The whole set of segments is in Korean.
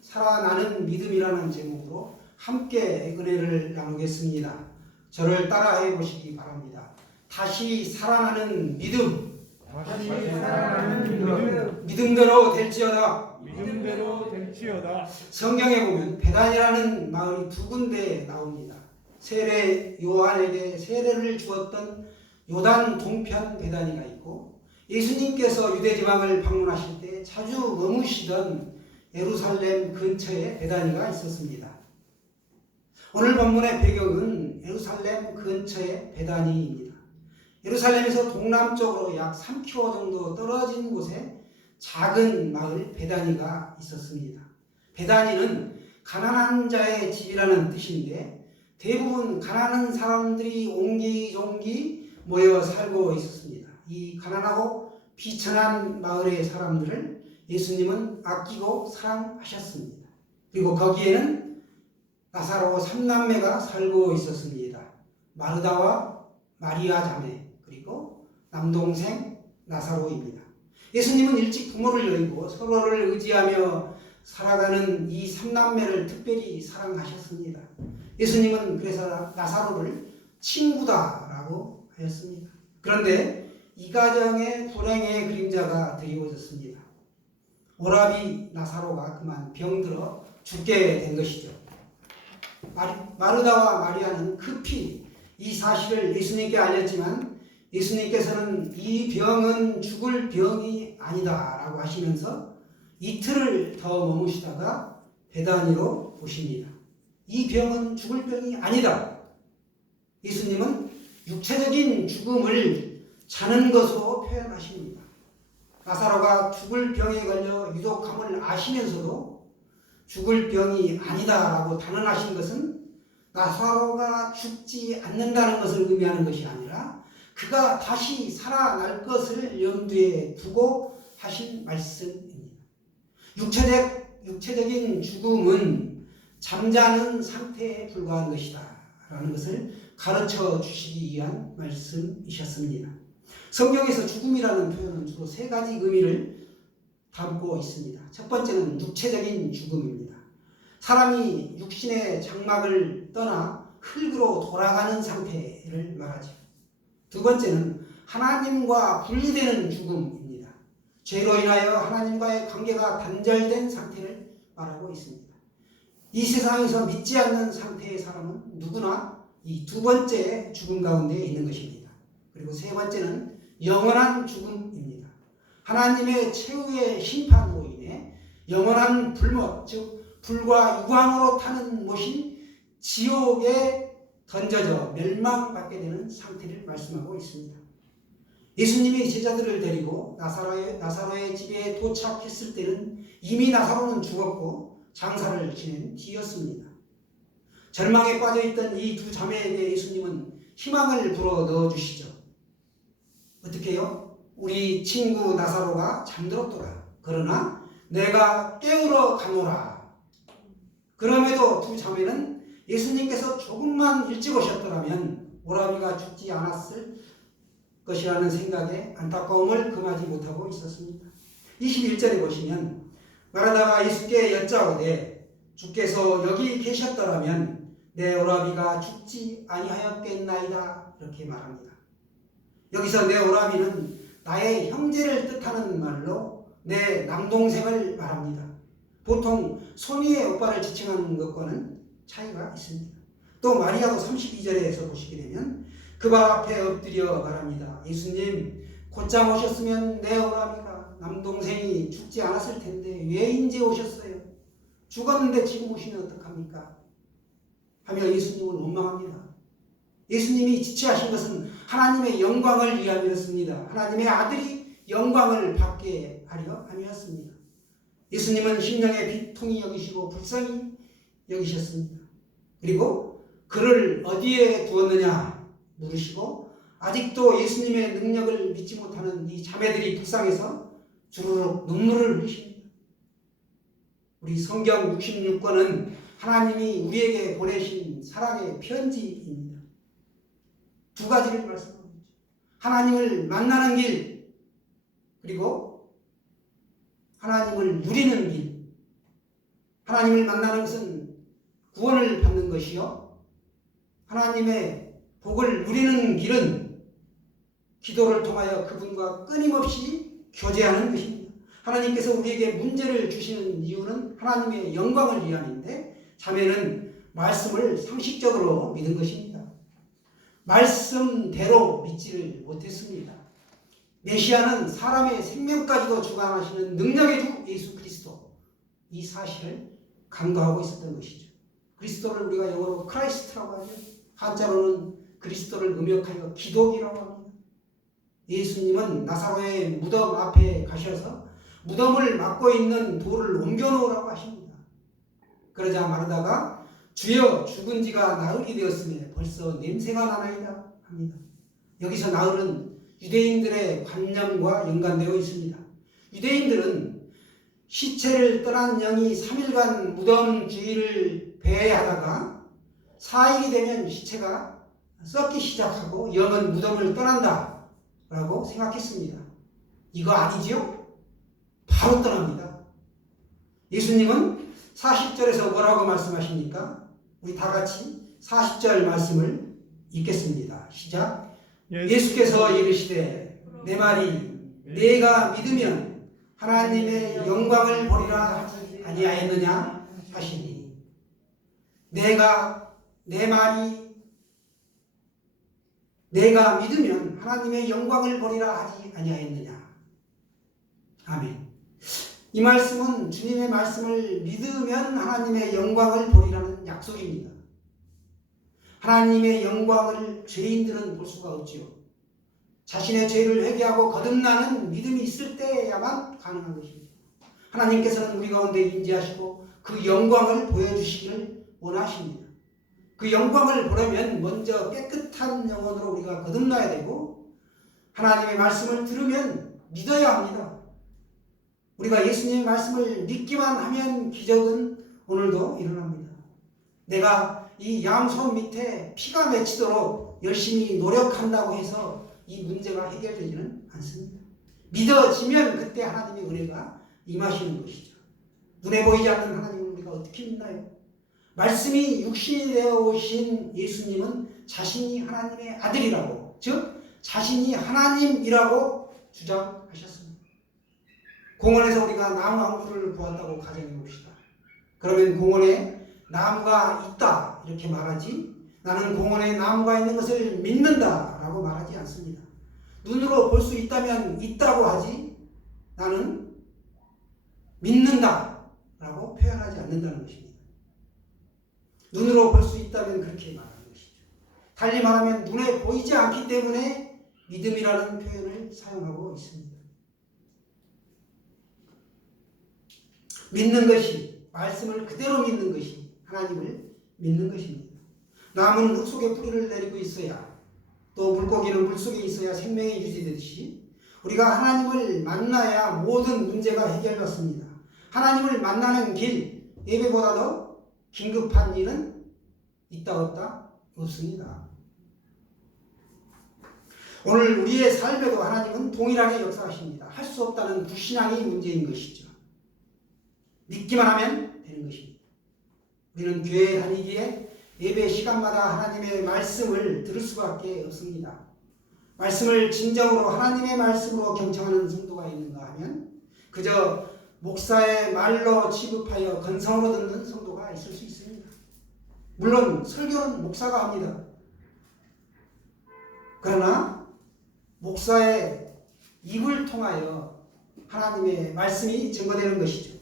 살아나는 믿음이라는 제목으로 함께 은혜를 나누겠습니다. 저를 따라해 보시기 바랍니다. 다시 살아나는 믿음. 다시 살아나는 믿음. 믿음대로 될지어다. 믿음대로 될지어다. 성경에 보면 베단이라는 마을이 두 군데 나옵니다. 세례 요한에게 세례를 주었던 요단 동편 베다니가 있고, 예수님께서 유대 지방을 방문하실 때 자주 머무시던 예루살렘 근처에 베다니가 있었습니다. 오늘 본문의 배경은 예루살렘 근처의 베다니입니다. 예루살렘에서 동남쪽으로 약 3km 정도 떨어진 곳에 작은 마을 베다니가 있었습니다. 베다니는 가난한 자의 집이라는 뜻인데, 대부분 가난한 사람들이 옹기종기 모여 살고 있었습니다. 이 가난하고 비천한 마을의 사람들을 예수님은 아끼고 사랑하셨습니다. 그리고 거기에는 나사로 3남매가 살고 있었습니다. 마르다와 마리아 자매, 그리고 남동생 나사로입니다. 예수님은 일찍 부모를 여의고 서로를 의지하며 살아가는 이 3남매를 특별히 사랑하셨습니다. 예수님은 그래서 나사로를 친구다라고 하였습니다. 그런데 이 가정에 불행의 그림자가 드리워졌습니다. 오라비 나사로가 그만 병들어 죽게 된 것이죠. 마르다와 마리아는 급히 이 사실을 예수님께 알렸지만, 예수님께서는 이 병은 죽을 병이 아니다 라고 하시면서 이틀을 더 머무시다가 베다니로 오십니다. 이 병은 죽을 병이 아니다. 예수님은 육체적인 죽음을 자는 것으로 표현하십니다. 나사로가 죽을 병에 걸려 유독함을 아시면서도 죽을 병이 아니다라고 단언하신 것은 나사로가 죽지 않는다는 것을 의미하는 것이 아니라 그가 다시 살아날 것을 염두에 두고 하신 말씀입니다. 육체적인 죽음은 잠자는 상태에 불과한 것이다 라는 것을 가르쳐 주시기 위한 말씀이셨습니다. 성경에서 죽음이라는 표현은 주로 세 가지 의미를 담고 있습니다. 첫 번째는 육체적인 죽음입니다. 사람이 육신의 장막을 떠나 흙으로 돌아가는 상태를 말하죠. 두 번째는 하나님과 분리되는 죽음입니다. 죄로 인하여 하나님과의 관계가 단절된 상태를 말하고 있습니다. 이 세상에서 믿지 않는 상태의 사람은 누구나 이 두 번째 죽음 가운데 있는 것입니다. 그리고 세 번째는 영원한 죽음입니다. 하나님의 최후의 심판으로 인해 영원한 불못, 즉 불과 유광으로 타는 못인 지옥에 던져져 멸망받게 되는 상태를 말씀하고 있습니다. 예수님이 제자들을 데리고 나사로의 집에 도착했을 때는 이미 나사로는 죽었고 장사를 지낸 뒤였습니다. 절망에 빠져있던 이 두 자매에게 예수님은 희망을 불어 넣어주시죠. 어떻게 해요? 우리 친구 나사로가 잠들었더라. 그러나 내가 깨우러 가노라. 그럼에도 두 자매는 예수님께서 조금만 일찍 오셨더라면 오라비가 죽지 않았을 것이라는 생각에 안타까움을 금하지 못하고 있었습니다. 21절에 보시면 마르다가 예수께 여짜오되 주께서 여기 계셨더라면 내 오라비가 죽지 아니하였겠나이다 이렇게 말합니다. 여기서 내 오라비는 나의 형제를 뜻하는 말로 내 남동생을 말합니다. 보통 손위의 오빠를 지칭하는 것과는 차이가 있습니다. 또 마리아도 32절에서 보시게 되면 그 발 앞에 엎드려 말합니다. 예수님, 곧장 오셨으면 내 오라비가 남동생이 죽지 않았을 텐데 왜 이제 오셨어요? 죽었는데 지금 오시면 어떡합니까? 하며 예수님을 원망합니다. 예수님이 지체하신 것은 하나님의 영광을 위함이었습니다. 하나님의 아들이 영광을 받게 하려 함이었습니다. 예수님은 심령의 비통히 여기시고 불쌍히 여기셨습니다. 그리고 그를 어디에 두었느냐 물으시고, 아직도 예수님의 능력을 믿지 못하는 이 자매들이 불쌍해서 주르륵 눈물을 흘리십니다. 우리 성경 66권은 하나님이 우리에게 보내신 사랑의 편지입니다. 두 가지를 말씀합니다. 하나님을 만나는 길, 그리고 하나님을 누리는 길, 하나님을 만나는 것은 구원을 받는 것이요, 하나님의 복을 누리는 길은 기도를 통하여 그분과 끊임없이 교제하는 것입니다. 하나님께서 우리에게 문제를 주시는 이유는 하나님의 영광을 위함인데, 자매는 말씀을 상식적으로 믿은 것입니다. 말씀대로 믿지를 못했습니다. 메시아는 사람의 생명까지도 주관하시는 능력의 주 예수 그리스도, 이 사실을 간과하고 있었던 것이죠. 그리스도를 우리가 영어로 크라이스트라고 하죠. 한자로는 그리스도를 음역하여 기독이라고 합니다. 예수님은 나사로의 무덤 앞에 가셔서 무덤을 막고 있는 돌을 옮겨놓으라고 하십니다. 그러자 마르다가 주여 죽은 지가 나흘이 되었으니 벌써 냄새가 나나이다 합니다. 여기서 나흘은 유대인들의 관념과 연관되어 있습니다. 유대인들은 시체를 떠난 영이 3일간 무덤 주위를 배회하다가 4일이 되면 시체가 썩기 시작하고 영은 무덤을 떠난다 라고 생각했습니다. 이거 아니지요? 바로 떠납니다. 예수님은 40절에서 뭐라고 말씀하십니까? 우리 다 같이 40절 말씀을 읽겠습니다. 시작. 예수께서 이르시되 내 말이 내가 믿으면 하나님의 영광을 보리라 하지 아니하였느냐 하시니, 내 말이 내가 믿으면 하나님의 영광을 보리라 하지 아니하였느냐. 아멘. 이 말씀은 주님의 말씀을 믿으면 하나님의 영광을 보리라는 약속입니다. 하나님의 영광을 죄인들은 볼 수가 없지요. 자신의 죄를 회개하고 거듭나는 믿음이 있을 때야만 가능한 것입니다. 하나님께서는 우리 가운데 임재하시고 그 영광을 보여주시기를 원하십니다. 그 영광을 보려면 먼저 깨끗한 영혼으로 우리가 거듭나야 되고, 하나님의 말씀을 들으면 믿어야 합니다. 우리가 예수님의 말씀을 믿기만 하면 기적은 오늘도 일어납니다. 내가 이 양손 밑에 피가 맺히도록 열심히 노력한다고 해서 이 문제가 해결되지는 않습니다. 믿어지면 그때 하나님의 은혜가 임하시는 것이죠. 눈에 보이지 않는 하나님을 우리가 어떻게 믿나요? 말씀이 육신이 되어 오신 예수님은 자신이 하나님의 아들이라고, 즉 자신이 하나님이라고 주장하셨습니다. 공원에서 우리가 나무 한 그루를 보았다고 가정해 봅시다. 그러면 공원에 나무가 있다 이렇게 말하지, 나는 공원에 나무가 있는 것을 믿는다 라고 말하지 않습니다. 눈으로 볼 수 있다면 있다고 하지, 나는 믿는다 라고 표현하지 않는다는 것입니다. 눈으로 볼 수 있다면 그렇게 말하는 것이죠. 달리 말하면 눈에 보이지 않기 때문에 믿음이라는 표현을 사용하고 있습니다. 믿는 것이, 말씀을 그대로 믿는 것이 하나님을 믿는 것입니다. 나무는 흙 속에 뿌리를 내리고 있어야, 또 물고기는 물 속에 있어야 생명이 유지되듯이 우리가 하나님을 만나야 모든 문제가 해결받습니다. 하나님을 만나는 길, 예배보다 더 긴급한 일은 있다 없다? 없습니다. 오늘 우리의 삶에도 하나님은 동일하게 역사하십니다. 할 수 없다는 불신앙이 문제인 것이죠. 믿기만 하면 되는 것입니다. 우리는 교회에 다니기에 예배 시간마다 하나님의 말씀을 들을 수밖에 없습니다. 말씀을 진정으로 하나님의 말씀으로 경청하는 성도가 있는가 하면 그저 목사의 말로 취급하여 건성으로 듣는 성도가 있을 수 있습니다. 물론 설교는 목사가 합니다. 그러나 목사의 입을 통하여 하나님의 말씀이 증거되는 것이죠.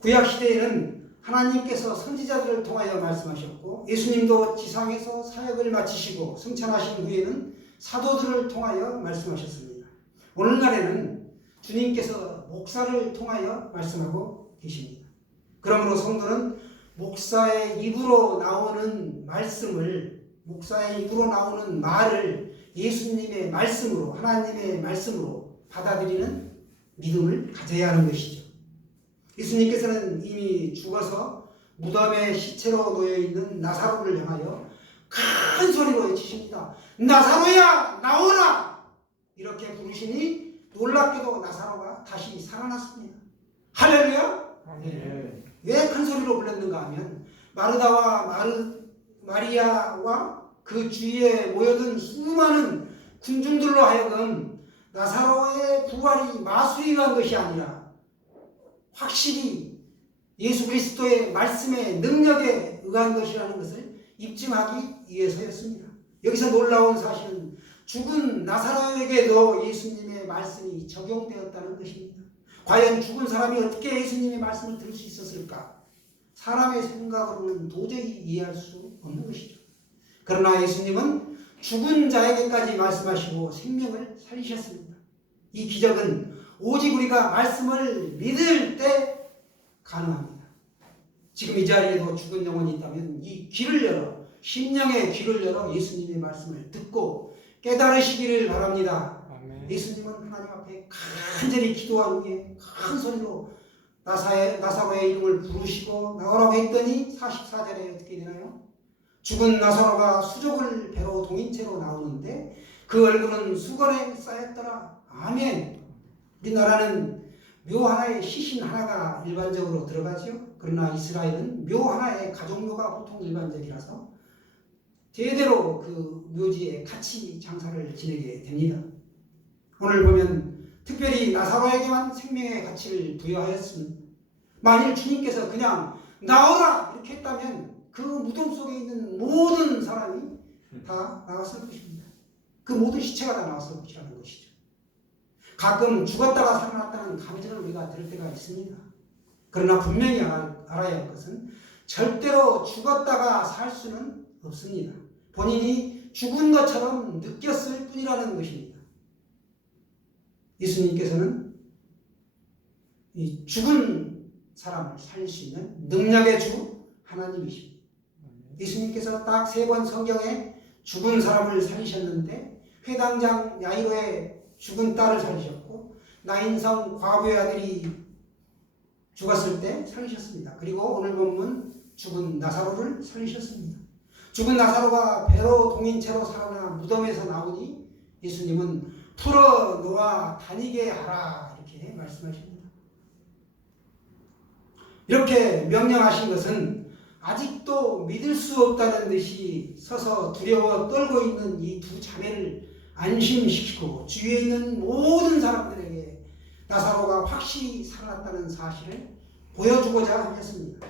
구약시대에는 하나님께서 선지자들을 통하여 말씀하셨고, 예수님도 지상에서 사역을 마치시고 승천하신 후에는 사도들을 통하여 말씀하셨습니다. 오늘날에는 주님께서 목사를 통하여 말씀하고 계십니다. 그러므로 성도는 목사의 입으로 나오는 말씀을, 목사의 입으로 나오는 말을 예수님의 말씀으로, 하나님의 말씀으로 받아들이는 믿음을 가져야 하는 것이죠. 예수님께서는 이미 죽어서 무덤에 시체로 놓여있는 나사로를 향하여 큰 소리로 외치십니다. 나사로야 나오라! 이렇게 부르시니 놀랍게도 나사로가 다시 살아났습니다. 할렐루야! 아멘. 왜 큰 소리로 불렀는가 하면 마르다와 마리아와 그 주위에 모여든 수많은 군중들로 하여금 나사로의 부활이 마술에 의한 것이 아니라 확실히 예수 그리스도의 말씀의 능력에 의한 것이라는 것을 입증하기 위해서였습니다. 여기서 놀라운 사실은 죽은 나사로에게도 예수님의 말씀이 적용되었다는 것입니다. 과연 죽은 사람이 어떻게 예수님의 말씀을 들을 수 있었을까? 사람의 생각으로는 도저히 이해할 수 없는 것이죠. 그러나 예수님은 죽은 자에게까지 말씀하시고 생명을 살리셨습니다. 이 기적은 오직 우리가 말씀을 믿을 때 가능합니다. 지금 이 자리에도 죽은 영혼이 있다면 이 귀를 열어, 심령의 귀를 열어 예수님의 말씀을 듣고 깨달으시기를 바랍니다. 아멘. 예수님은 하나님 앞에 간절히 기도한 후에 큰 소리로 나사로의 이름을 부르시고 나오라고 했더니 44절에 어떻게 되나요? 죽은 나사로가 수족을 배로 동인 채로 나오는데 그 얼굴은 수건에 쌓였더라. 아멘. 우리나라는 묘 하나에 시신 하나가 일반적으로 들어가죠. 그러나 이스라엘은 묘 하나에 가족묘가 보통 일반적이라서 대대로 그 묘지에 같이 장사를 지내게 됩니다. 오늘 보면 특별히 나사로에게만 생명의 가치를 부여하였습니다. 만일 주님께서 그냥 나오라 이렇게 했다면 그 무덤 속에 있는 모든 사람이 다 나왔을 것입니다. 그 모든 시체가 다 나왔을 것이라는 것이죠. 가끔 죽었다가 살아났다는 감정을 우리가 들을 때가 있습니다. 그러나 분명히 알아야 할 것은 절대로 죽었다가 살 수는 없습니다. 본인이 죽은 것처럼 느꼈을 뿐이라는 것입니다. 예수님께서는 이 죽은 사람을 살릴 수 있는 능력의 주 하나님이십니다. 예수님께서 딱 3번 성경에 죽은 사람을 살리셨는데 회당장 야이로의 죽은 딸을 살리셨고 나인성 과부의 아들이 죽었을 때 살리셨습니다. 그리고 오늘 본문 죽은 나사로를 살리셨습니다. 죽은 나사로가 배로 동인 채로 살아나 무덤에서 나오니 예수님은 풀어 놓아 다니게 하라 이렇게 말씀하십니다. 이렇게 명령하신 것은 아직도 믿을 수 없다는 듯이 서서 두려워 떨고 있는 이 두 자매를 안심시키고 주위에 있는 모든 사람들에게 나사로가 확실히 살아났다는 사실을 보여주고자 하였습니다.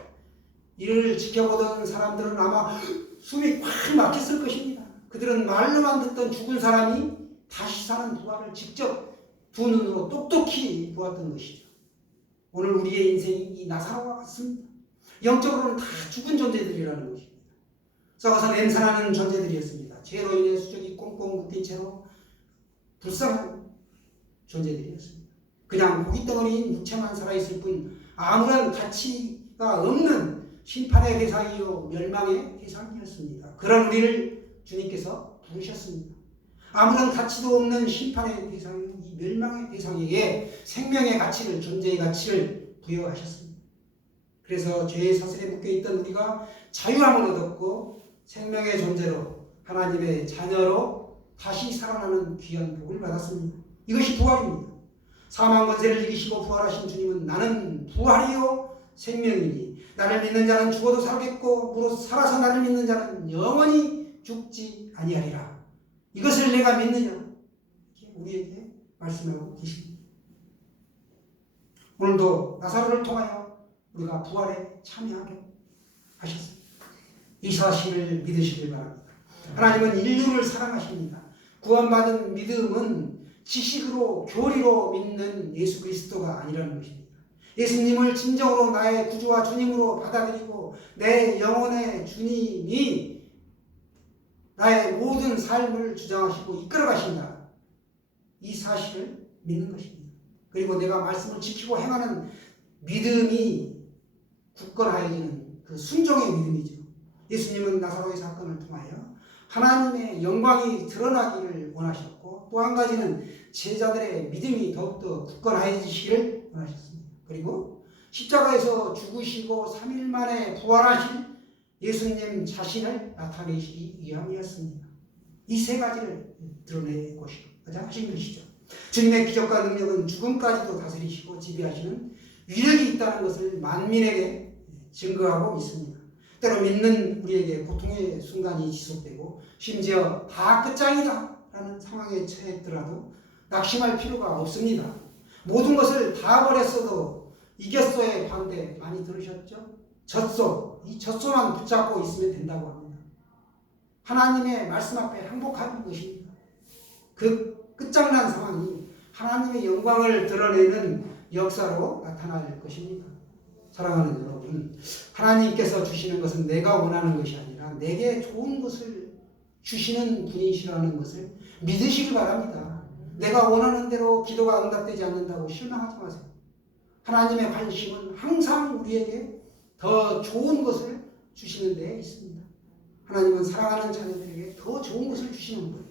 이를 지켜보던 사람들은 아마 숨이 꽉 막혔을 것입니다. 그들은 말로만 듣던 죽은 사람이 다시 사는 부활을 직접 두 눈으로 똑똑히 보았던 것이죠. 오늘 우리의 인생이 이 나사로와 같습니다. 영적으로는 다 죽은 존재들이라는 것입니다. 썩어서 냄새나는 존재들이었습니다. 죄로 인해 수족이 꽁꽁 묶인 채로 불쌍한 존재들이었습니다. 그냥 고깃덩어리인 육체만 살아있을 뿐 아무런 가치가 없는 심판의 대상이요 멸망의 대상이었습니다. 그런 우리를 주님께서 부르셨습니다. 아무런 가치도 없는 심판의 대상인 이 멸망의 대상에게 생명의 가치를, 존재의 가치를 부여하셨습니다. 그래서 죄의 사슬에 묶여있던 우리가 자유함을 얻었고 생명의 존재로 하나님의 자녀로 다시 살아나는 귀한 복을 받았습니다. 이것이 부활입니다. 사망 권세를 이기시고 부활하신 주님은 나는 부활이요 생명이니 나를 믿는 자는 죽어도 살겠고 무릇 살아서 나를 믿는 자는 영원히 죽지 아니하리라. 이것을 내가 믿느냐? 우리에게 말씀하고 계십니다. 오늘도 나사로를 통하여 우리가 부활에 참여하게 하셨습니다. 이 사실을 믿으시길 바랍니다. 하나님은 인류를 사랑하십니다. 구원받은 믿음은 지식으로 교리로 믿는 예수 그리스도가 아니라는 것입니다. 예수님을 진정으로 나의 구주와 주님으로 받아들이고 내 영혼의 주님이 나의 모든 삶을 주장하시고 이끌어가신다. 이 사실을 믿는 것입니다. 그리고 내가 말씀을 지키고 행하는 믿음이 굳건하여지는 그 순종의 믿음이죠. 예수님은 나사로의 사건을 통하여 하나님의 영광이 드러나기를 원하셨고 또 한 가지는 제자들의 믿음이 더욱더 굳건하여지시기를 원하셨습니다. 그리고 십자가에서 죽으시고 3일 만에 부활하신 예수님 자신을 나타내시기 위함이었습니다. 이 3가지를 드러내고자 하신 것이죠. 주님의 기적과 능력은 죽음까지도 다스리시고 지배하시는 위력이 있다는 것을 만민에게 증거하고 있습니다. 때로 믿는 우리에게 고통의 순간이 지속되고 심지어 다 끝장이다 라는 상황에 처했더라도 낙심할 필요가 없습니다. 모든 것을 다 버렸어도 이겼어의 반대 많이 들으셨죠? 졌소. 이 졌소만 붙잡고 있으면 된다고 합니다. 하나님의 말씀 앞에 항복하는 것입니다. 그 끝장난 상황이 하나님의 영광을 드러내는 역사로 나타날 것입니다. 사랑하는 여러분, 하나님께서 주시는 것은 내가 원하는 것이 아니라 내게 좋은 것을 주시는 분이시라는 것을 믿으시길 바랍니다. 내가 원하는 대로 기도가 응답되지 않는다고 실망하지 마세요. 하나님의 관심은 항상 우리에게 더 좋은 것을 주시는 데 있습니다. 하나님은 사랑하는 자녀들에게 더 좋은 것을 주시는 거예요.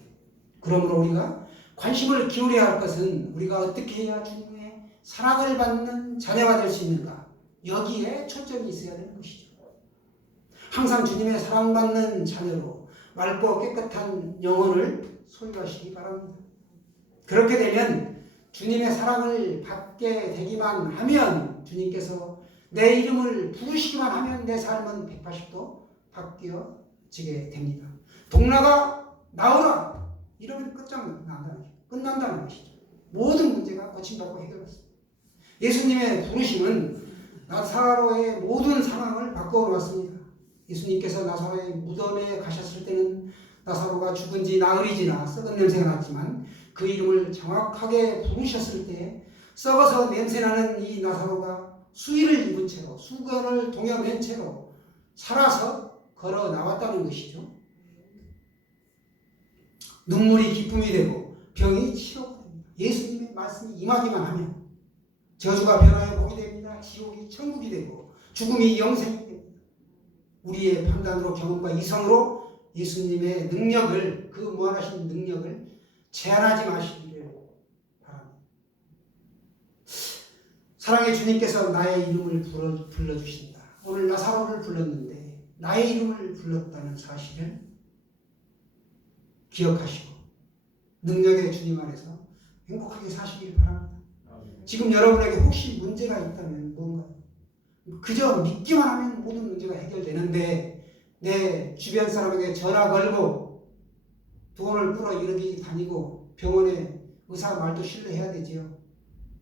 그러므로 우리가 관심을 기울여야 할 것은 우리가 어떻게 해야 주님의 사랑을 받는 자녀가 될 수 있는가, 여기에 초점이 있어야 되는 것이죠. 항상 주님의 사랑받는 자녀로 맑고 깨끗한 영혼을 소유하시기 바랍니다. 그렇게 되면 주님의 사랑을 받게 되기만 하면, 주님께서 내 이름을 부르시기만 하면 내 삶은 180도 바뀌어지게 됩니다. 동라가 나오라 이러면 끝난다는 것이죠. 모든 문제가 고침받고 해결됐습니다. 예수님의 부르심은 나사로의 모든 상황을 바꿔 놓았습니다. 예수님께서 나사로의 무덤에 가셨을 때는 나사로가 죽은 지 나흘이지나 썩은 냄새가 났지만 그 이름을 정확하게 부르셨을 때 썩어서 냄새나는 이 나사로가 수의를 입은 채로, 수건을 동여맨 채로 살아서 걸어 나왔다는 것이죠. 눈물이 기쁨이 되고 병이 치료가 됩니다. 예수님의 말씀이 임하기만 하면 저주가 변하여 복이 됩니다. 지옥이 천국이 되고 죽음이 영생이 됩니다. 우리의 판단으로 경험과 이성으로 예수님의 능력을, 그 무한하신 능력을 제한하지 마시기를 바랍니다. 사랑의 주님께서 나의 이름을 불러주신다. 오늘 나사로를 불렀는데 나의 이름을 불렀다는 사실을 기억하시고 능력의 주님 안에서 행복하게 사시길 바랍니다. 지금 여러분에게 혹시 문제가 있다면 뭔가요? 그저 믿기만 하면 모든 문제가 해결되는데 내 주변 사람에게 전화 걸고 돈을 끌어 이렇게 다니고 병원에 의사 말도 신뢰해야 되지요.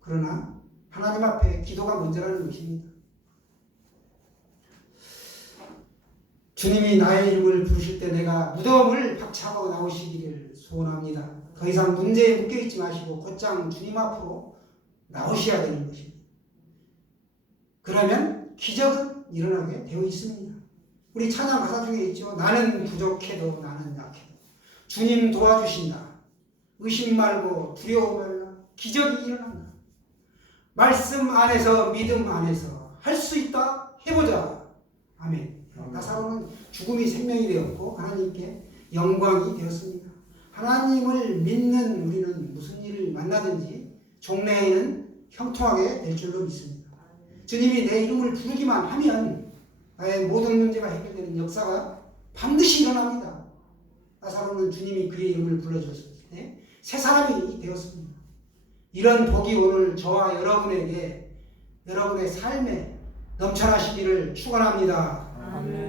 그러나 하나님 앞에 기도가 먼저라는 것입니다. 주님이 나의 이름을 부르실 때 내가 무덤을 박차고 나오시기를 소원합니다. 더 이상 문제에 묶여있지 마시고 곧장 주님 앞으로 나오셔야 되는 것입니다. 그러면 기적은 일어나게 되어 있습니다. 우리 찬양 가사 중에 있죠. 나는 부족해도 나는 약해도 주님 도와주신다. 의심 말고 두려워 말라. 기적이 일어난다. 말씀 안에서, 믿음 안에서 할 수 있다. 해보자. 아멘. 나사로는 죽음이 생명이 되었고 하나님께 영광이 되었습니다. 하나님을 믿는 우리는 무슨 일을 만나든지 종래에는 형통하게 될 줄로 믿습니다. 주님이 내 이름을 부르기만 하면 나의 모든 문제가 해결되는 역사가 반드시 일어납니다. 나사로는 주님이 그의 이름을 불러줬을 때 새 사람이 되었습니다. 이런 복이 오늘 저와 여러분에게, 여러분의 삶에 넘쳐나시기를 축원합니다. 아멘.